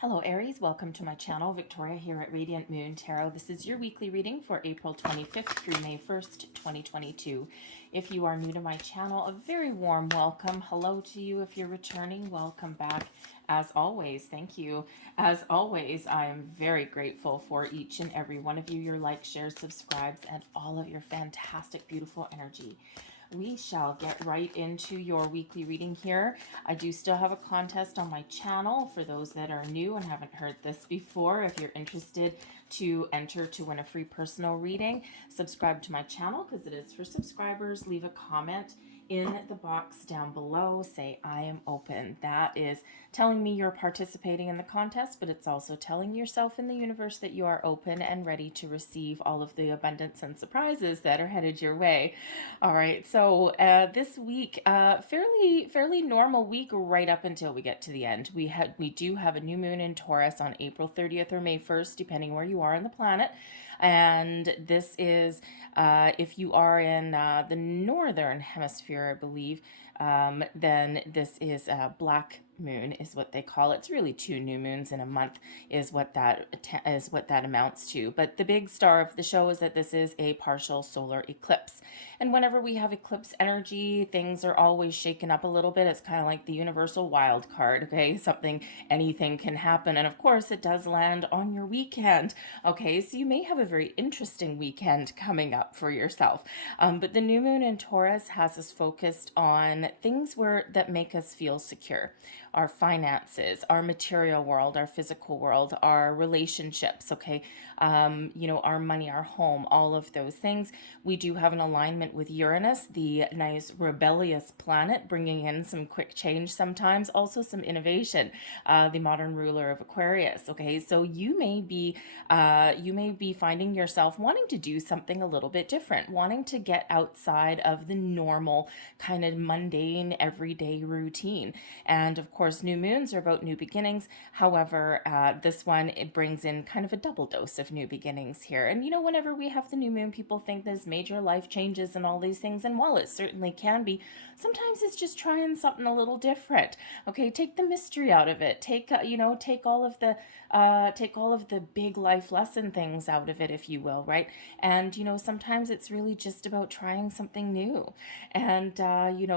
Hello Aries, welcome to my channel. Victoria here at Radiant Moon Tarot. This is your weekly reading for April 25th through May 1st, 2022. If you are new to my channel, a very warm welcome. Hello to you. If you're returning, welcome back. As always, thank you. As always, I am very grateful for each and every one of you, your likes, shares, subscribes, and all of your fantastic, beautiful energy. We shall get right into your weekly reading here. I do still have a contest on my channel for those that are new and haven't heard this before. If you're interested to enter to win a free personal reading, subscribe to my channel because it is for subscribers. Leave a comment in the box down below. Say, I am open. That is telling me you're participating in the contest, but it's also telling yourself in the universe that you are open and ready to receive all of the abundance and surprises that are headed your way. All right, so this week, fairly normal week right up until we get to the end. We do have a new moon in Taurus on April 30th or May 1st, depending where you are on the planet. And this is, if you are in the northern hemisphere, I believe, then this is a black moon is what they call it. It's really two new moons in a month is what that amounts to. But the big star of the show is that this is a partial solar eclipse. And whenever we have eclipse energy, things are always shaken up a little bit. It's kind of like the universal wild card, okay? Anything can happen. And of course, it does land on your weekend, okay? So you may have a very interesting weekend coming up for yourself. But the new moon in Taurus has us focused on things that make us feel secure. Our finances, our material world, our physical world, our relationships, okay? Our money, our home, all of those things. We do have an alignment with Uranus, the nice rebellious planet, bringing in some quick change sometimes, also some innovation, the modern ruler of Aquarius, okay? So you may be finding yourself wanting to do something a little bit different, wanting to get outside of the normal kind of mundane everyday routine. And of course, new moons are about new beginnings. However, this one, it brings in kind of a double dose of new beginnings here. And whenever we have the new moon, people think there's major life changes and all these things. And while it certainly can be, sometimes it's just trying something a little different. Okay, take the mystery out of it. Take all of the big life lesson things out of it, if you will, right? And sometimes it's really just about trying something new. And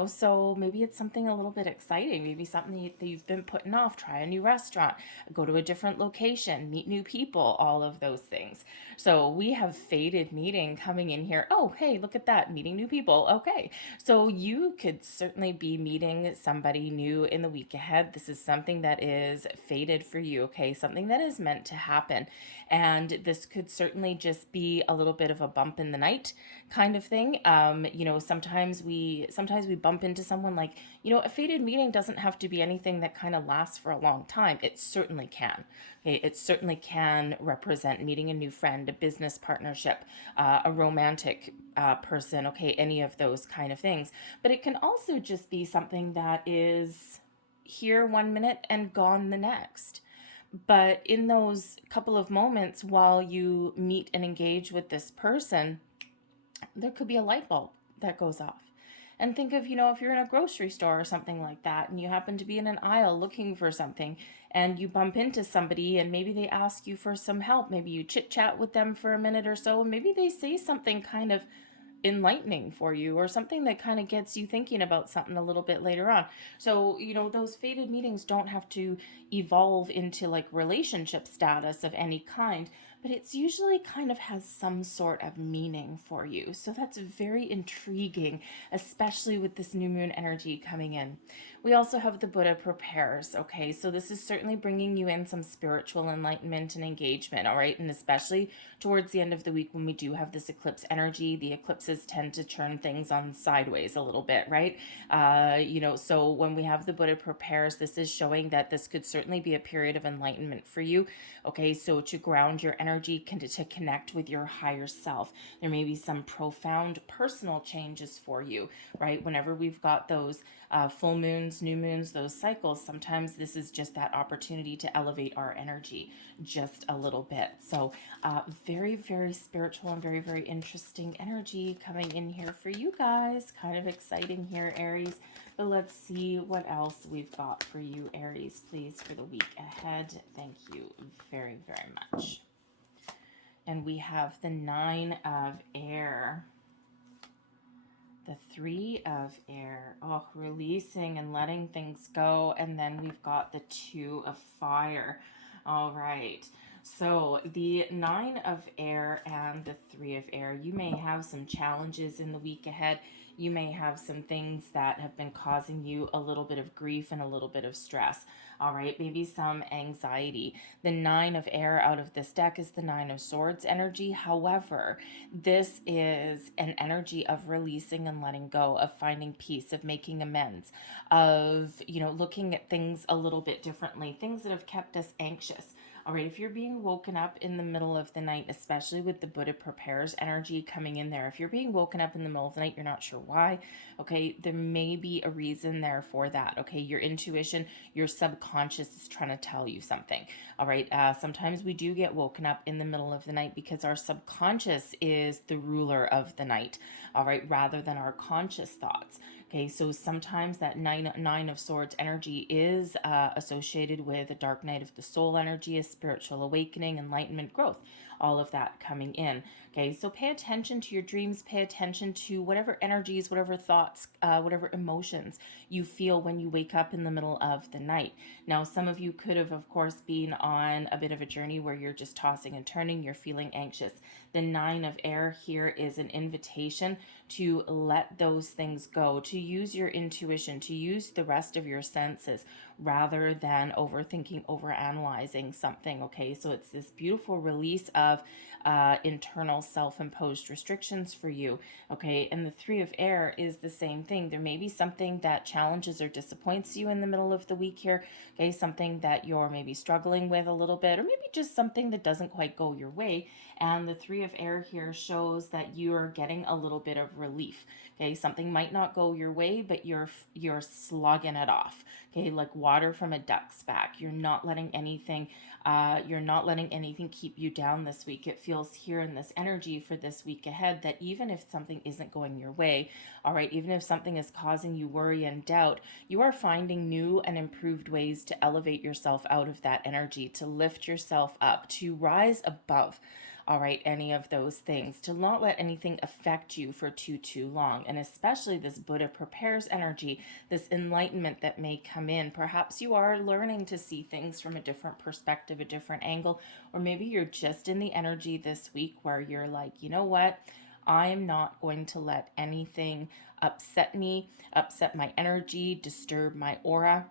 so maybe it's something a little bit exciting, maybe something that you've been putting off. Try a new restaurant, go to a different location, meet new people, all of those things. So we have fated meeting coming in here. Oh, hey, look at that, meeting new people. Okay, so you could certainly be meeting somebody new in the week ahead. This is something that is fated for you, okay? Something that is meant to happen. And this could certainly just be a little bit of a bump in the night kind of thing. Sometimes we bump into someone like, a fated meeting doesn't have to be anything that kind of lasts for a long time. It certainly can. Okay, it certainly can represent meeting a new friend, a business partnership, a romantic person, okay, any of those kind of things. But it can also just be something that is here one minute and gone the next. But in those couple of moments while you meet and engage with this person, there could be a light bulb that goes off. And think of, if you're in a grocery store or something like that, and you happen to be in an aisle looking for something, and you bump into somebody, and maybe they ask you for some help. Maybe you chit chat with them for a minute or so, and maybe they say something kind of enlightening for you, or something that kind of gets you thinking about something a little bit later on. So, those fated meetings don't have to evolve into like relationship status of any kind, but it's usually kind of has some sort of meaning for you. So that's very intriguing, especially with this new moon energy coming in. We also have the Buddha prepares, okay? So this is certainly bringing you in some spiritual enlightenment and engagement, all right? And especially towards the end of the week when we do have this eclipse energy, the eclipses tend to turn things on sideways a little bit, right? So when we have the Buddha prepares, this is showing that this could certainly be a period of enlightenment for you, okay? So to ground your energy energy to connect with your higher self. There may be some profound personal changes for you, right? Whenever we've got those full moons, new moons, those cycles, sometimes this is just that opportunity to elevate our energy just a little bit. So very, very spiritual and very, very interesting energy coming in here for you guys. Kind of exciting here, Aries. But let's see what else we've got for you, Aries, please, for the week ahead. Thank you very, very much. And we have the 9 of Air. The 3 of Air. Oh, releasing and letting things go. And then we've got the 2 of Fire. All right. So the 9 of Air and the 3 of Air, you may have some challenges in the week ahead. You may have some things that have been causing you a little bit of grief and a little bit of stress. All right, maybe some anxiety. The 9 of Air out of this deck is the 9 of Swords energy. However, this is an energy of releasing and letting go, of finding peace, of making amends, of, looking at things a little bit differently, things that have kept us anxious. All right, if you're being woken up in the middle of the night, especially with the Buddha prepares energy coming in there, if you're being woken up in the middle of the night, you're not sure why, okay, there may be a reason there for that, okay? Your intuition, your subconscious is trying to tell you something, all right? Sometimes we do get woken up in the middle of the night because our subconscious is the ruler of the night, all right, rather than our conscious thoughts. Okay, so sometimes that nine of Swords energy is associated with a dark night of the soul energy, a spiritual awakening, enlightenment, growth, all of that coming in. Okay, so pay attention to your dreams, pay attention to whatever energies, whatever thoughts, whatever emotions you feel when you wake up in the middle of the night. Now, some of you could have, of course, been on a bit of a journey where you're just tossing and turning, you're feeling anxious. The 9 of Air here is an invitation to let those things go, to use your intuition, to use the rest of your senses rather than overthinking, overanalyzing something, okay? So it's this beautiful release of internal self-imposed restrictions for you, okay? And the 3 of Air is the same thing. There may be something that challenges or disappoints you in the middle of the week here, okay? Something that you're maybe struggling with a little bit, or maybe just something that doesn't quite go your way. And the 3 of Air here shows that you're getting a little bit of relief, okay? Something might not go your way, but you're slugging it off, okay? Like water from a duck's back. You're not letting anything keep you down this week. It feels here in this energy for this week ahead that even if something isn't going your way, all right, even if something is causing you worry and doubt, you are finding new and improved ways to elevate yourself out of that energy, to lift yourself up, to rise above, all right, any of those things, to not let anything affect you for too long. And especially this Buddha prepares energy, this enlightenment that may come in. Perhaps you are learning to see things from a different perspective, a different angle, or maybe you're just in the energy this week where you're like, you know what? I am not going to let anything upset me, upset my energy, disturb my aura.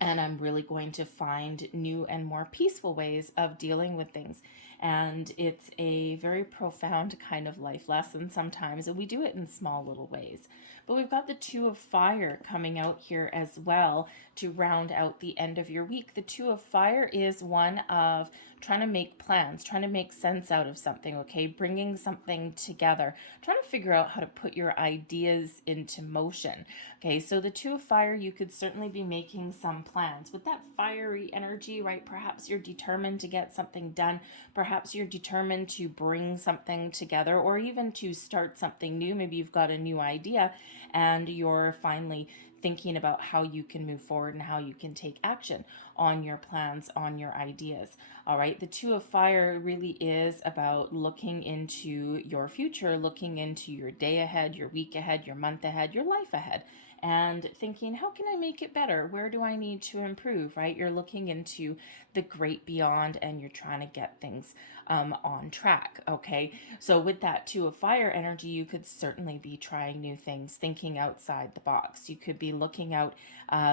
And I'm really going to find new and more peaceful ways of dealing with things. And it's a very profound kind of life lesson sometimes, and we do it in small little ways. But we've got the 2 of Fire coming out here as well to round out the end of your week. The 2 of Fire is one of trying to make plans, trying to make sense out of something, okay? Bringing something together, trying to figure out how to put your ideas into motion, okay? So the 2 of Fire, you could certainly be making some plans. With that fiery energy, right, perhaps you're determined to get something done. Perhaps you're determined to bring something together or even to start something new. Maybe you've got a new idea and you're finally thinking about how you can move forward and how you can take action on your plans, on your ideas. All right, the 2 of Fire really is about looking into your future, looking into your day ahead, your week ahead, your month ahead, your life ahead, and thinking, how can I make it better? Where do I need to improve, right? You're looking into the great beyond and you're trying to get things on track, okay? So with that 2 of Fire energy, you could certainly be trying new things, thinking outside the box. You could be looking out,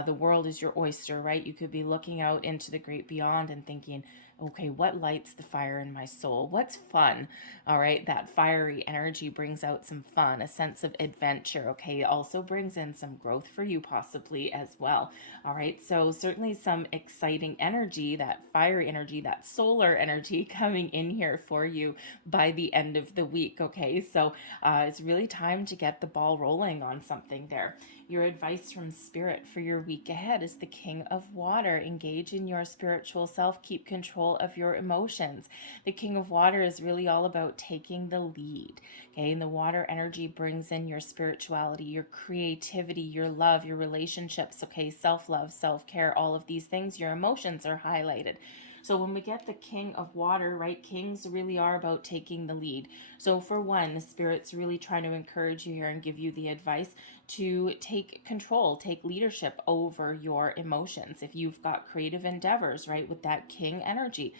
the world is your oyster, right? You could be looking out into the great beyond and thinking, Okay, what lights the fire in my soul? What's fun? All right, that fiery energy brings out some fun, a sense of adventure. Okay, it also brings in some growth for you, possibly as well. All right, so certainly some exciting energy, that fiery energy, that solar energy coming in here for you by the end of the week. Okay, so it's really time to get the ball rolling on something there. Your advice from Spirit for your week ahead is the King of Water. Engage in your spiritual self, keep control of your emotions. The King of Water is really all about taking the lead. Okay, and the water energy brings in your spirituality, your creativity, your love, your relationships. Okay, self love, self care, all of these things. Your emotions are highlighted. So when we get the King of Water, right, kings really are about taking the lead. So for one, the Spirit's really trying to encourage you here and give you the advice to take control, take leadership over your emotions. If you've got creative endeavors, right, with that king energy,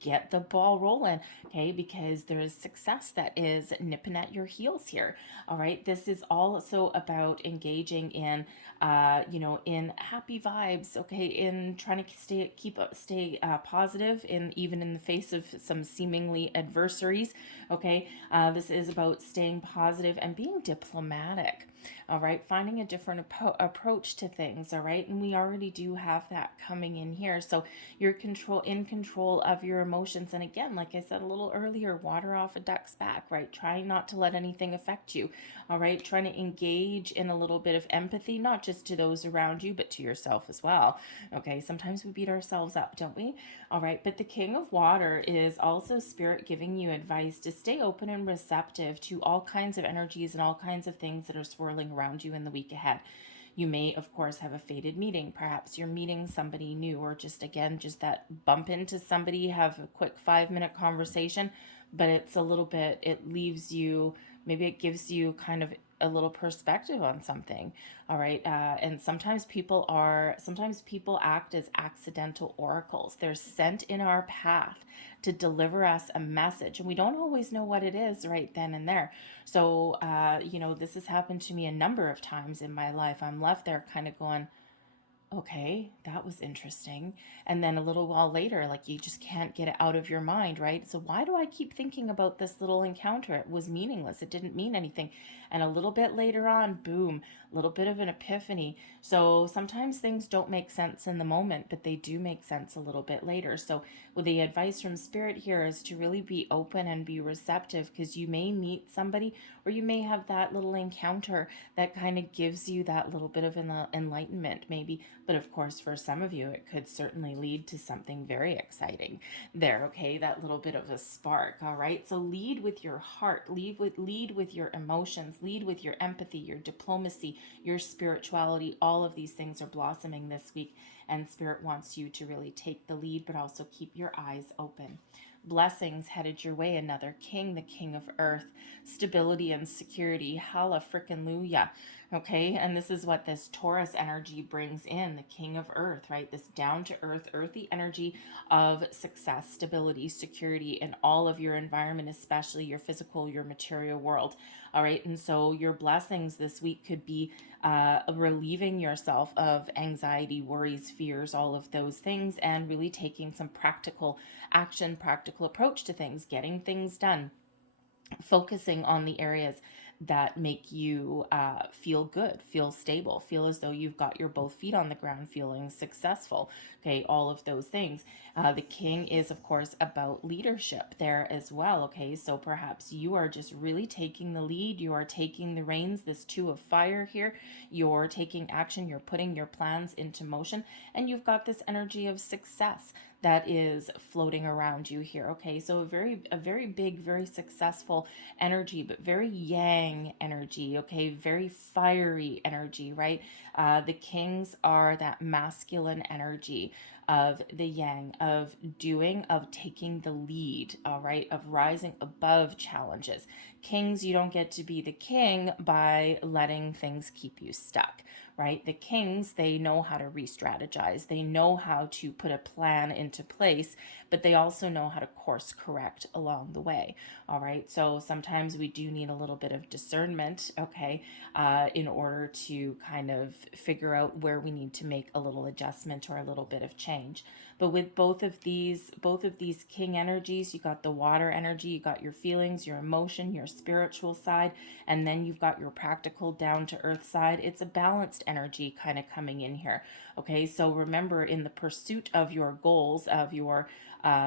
get the ball rolling, okay, because there is success that is nipping at your heels here. All right, this is also about engaging in in happy vibes, okay, in trying to stay positive in even in the face of some seemingly adversaries. Okay, this is about staying positive and being diplomatic. All right, finding a different approach to things. All right, and we already do have that coming in here. So you're in control of your emotions. And again, like I said a little earlier, water off a duck's back, right? Trying not to let anything affect you. All right, trying to engage in a little bit of empathy, not just to those around you, but to yourself as well. Okay, sometimes we beat ourselves up, don't we? All right, but the King of Water is also Spirit giving you advice to stay open and receptive to all kinds of energies and all kinds of things that are swirling around you in the week ahead. You may, of course, have a fated meeting. Perhaps you're meeting somebody new, or just again, just that bump into somebody, have a quick 5-minute conversation, but it's a little bit, it leaves you, maybe it gives you kind of a little perspective on something. All right, and sometimes people act as accidental oracles. They're sent in our path to deliver us a message, and we don't always know what it is right then and there. So this has happened to me a number of times in my life. I'm left there kind of going, okay, that was interesting. And then a little while later, like, you just can't get it out of your mind, right? So why do I keep thinking about this little encounter? It was meaningless. It didn't mean anything. And a little bit later on, boom, a little bit of an epiphany. So sometimes things don't make sense in the moment, but they do make sense a little bit later. So well, the advice from Spirit here is to really be open and be receptive, because you may meet somebody, or you may have that little encounter that kind of gives you that little bit of enlightenment maybe. But of course, for some of you, it could certainly lead to something very exciting there, okay? That little bit of a spark, all right? So lead with your heart, lead with your emotions, lead with your empathy, your diplomacy, your spirituality. All of these things are blossoming this week, and Spirit wants you to really take the lead, but also keep your eyes open. Blessings headed your way. Another king, the King of Earth, stability and security. Halla frickin' luya. Okay, and this is what this Taurus energy brings in, the King of Earth, right? This down to earth, earthy energy of success, stability, security in all of your environment, especially your physical, your material world. All right, and so your blessings this week could be relieving yourself of anxiety, worries, fears, all of those things, and really taking some practical action, practical approach to things, getting things done, focusing on the areas that make you feel good, feel stable, feel as though you've got your both feet on the ground, feeling successful. Okay, all of those things. The king is, of course, about leadership there as well. Okay, so perhaps you are just really taking the lead. You are taking the reins, this 2 of fire here. You're taking action. You're putting your plans into motion. And you've got this energy of success that is floating around you here. Okay, so a very big, very successful energy, but very yang energy. Okay, very fiery energy, right? The kings are that masculine energy of the yang, of doing, of taking the lead, all right, of rising above challenges. Kings, you don't get to be the king by letting things keep you stuck, right? The kings, they know how to re-strategize. They know how to put a plan into place, but they also know how to course correct along the way, all right? So sometimes we do need a little bit of discernment, okay, in order to kind of figure out where we need to make a little adjustment or a little bit of change. But with both of these king energies, you got the water energy, you got your feelings, your emotion, your spiritual side, and then you've got your practical down to earth side. It's a balanced energy kind of coming in here. Okay, so remember, in the pursuit of your goals, of your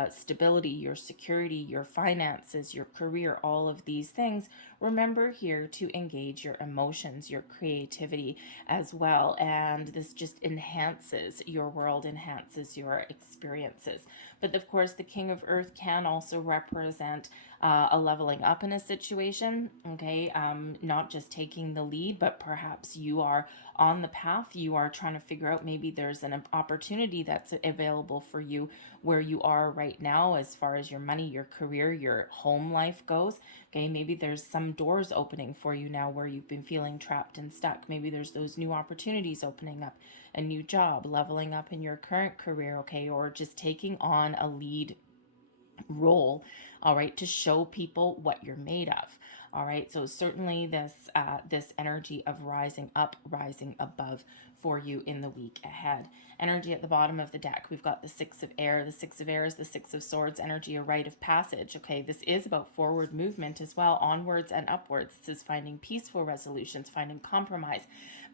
stability, your security, your finances, your career, all of these things, remember here to engage your emotions, your creativity as well. And this just enhances your world, enhances your experiences. But of course, the King of Earth can also represent a leveling up in a situation, okay? Not just taking the lead, but perhaps you are on the path. You are trying to figure out, maybe there's an opportunity that's available for you where you are right now, as far as your money, your career, your home life goes. Okay, maybe there's some doors opening for you now where you've been feeling trapped and stuck. Maybe there's those new opportunities opening up, a new job, leveling up in your current career, okay, or just taking on a lead role, all right, to show people what you're made of. All right, so certainly this energy of rising up, rising above for you in the week ahead. Energy at the bottom of the deck, we've got the Six of Air. The Six of Air is the Six of Swords energy, a rite of passage. Okay, this is about forward movement as well, onwards and upwards. This is finding peaceful resolutions, finding compromise,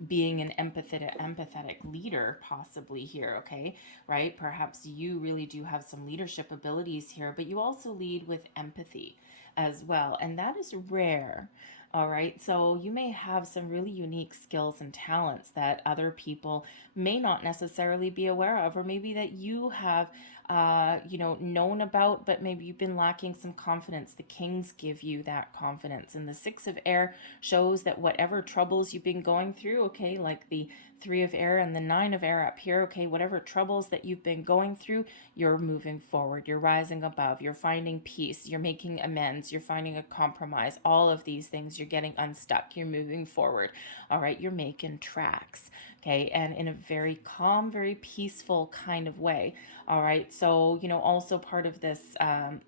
being an empathetic leader possibly here, okay, right? Perhaps you really do have some leadership abilities here, but you also lead with empathy as well, and that is rare. All right, so you may have some really unique skills and talents that other people may not necessarily be aware of, or maybe that you have known about, but maybe you've been lacking some confidence. The kings give you that confidence. And the Six of Air shows that whatever troubles you've been going through, okay, like the Three of Air and the Nine of Air up here, okay, whatever troubles that you've been going through, you're moving forward, you're rising above, you're finding peace, you're making amends, you're finding a compromise, all of these things, you're getting unstuck, you're moving forward, all right, you're making tracks, okay, and in a very calm, very peaceful kind of way, all right. So, also part of this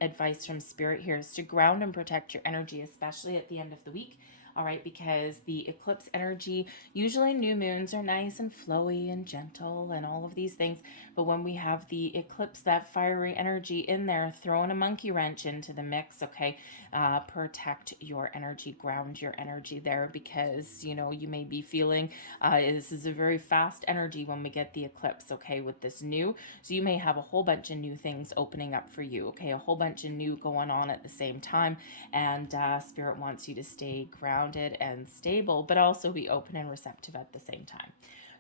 advice from Spirit here is to ground and protect your energy, especially at the end of the week. All right, because the eclipse energy, usually new moons are nice and flowy and gentle and all of these things. But when we have the eclipse, that fiery energy in there, throwing a monkey wrench into the mix, okay, protect your energy, ground your energy there, because, you may be feeling this is a very fast energy when we get the eclipse, okay, with this new. So you may have a whole bunch of new things opening up for you, okay, a whole bunch of new going on at the same time. And Spirit wants you to stay grounded and stable, but also be open and receptive at the same time.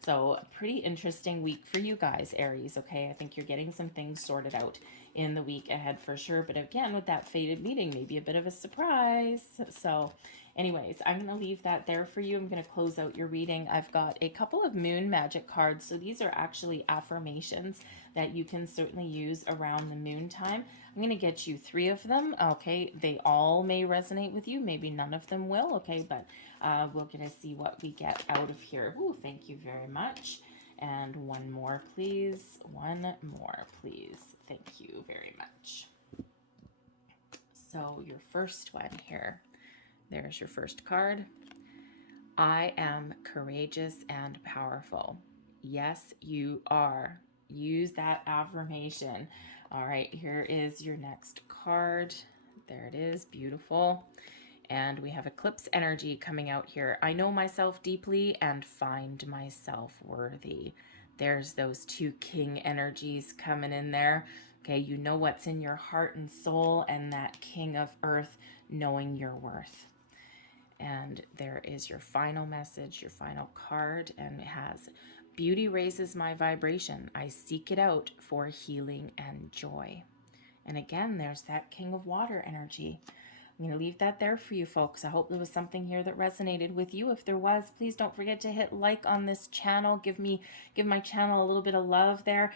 So a pretty interesting week for you guys, Aries, okay? I think you're getting some things sorted out in the week ahead for sure. But again, with that fated meeting, maybe a bit of a surprise. So anyways, I'm going to leave that there for you. I'm going to close out your reading. I've got a couple of moon magic cards. So these are actually affirmations that you can certainly use around the moon time. I'm going to get you 3 of them. Okay, they all may resonate with you. Maybe none of them will. Okay, but we're going to see what we get out of here. Ooh, thank you very much. And one more, please. One more, please. Thank you very much. So your first one here. There's your first card. I am courageous and powerful. Yes, you are. Use that affirmation. All right, here is your next card. There it is. Beautiful. And we have eclipse energy coming out here. I know myself deeply and find myself worthy. There's those 2 king energies coming in there. Okay, you know what's in your heart and soul, and that King of Earth knowing your worth. And there is your final message, your final card, and it has, beauty raises my vibration. I seek it out for healing and joy. And again, there's that King of Water energy. I'm going to leave that there for you folks. I hope there was something here that resonated with you. If there was, please don't forget to hit like on this channel. Give my channel a little bit of love there.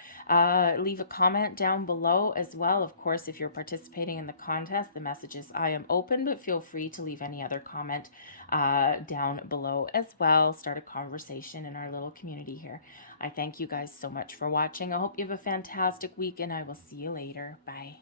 Leave a comment down below as well. Of course, if you're participating in the contest, the message is I am open, but feel free to leave any other comment down below as well. Start a conversation in our little community here. I thank you guys so much for watching. I hope you have a fantastic week, and I will see you later. Bye.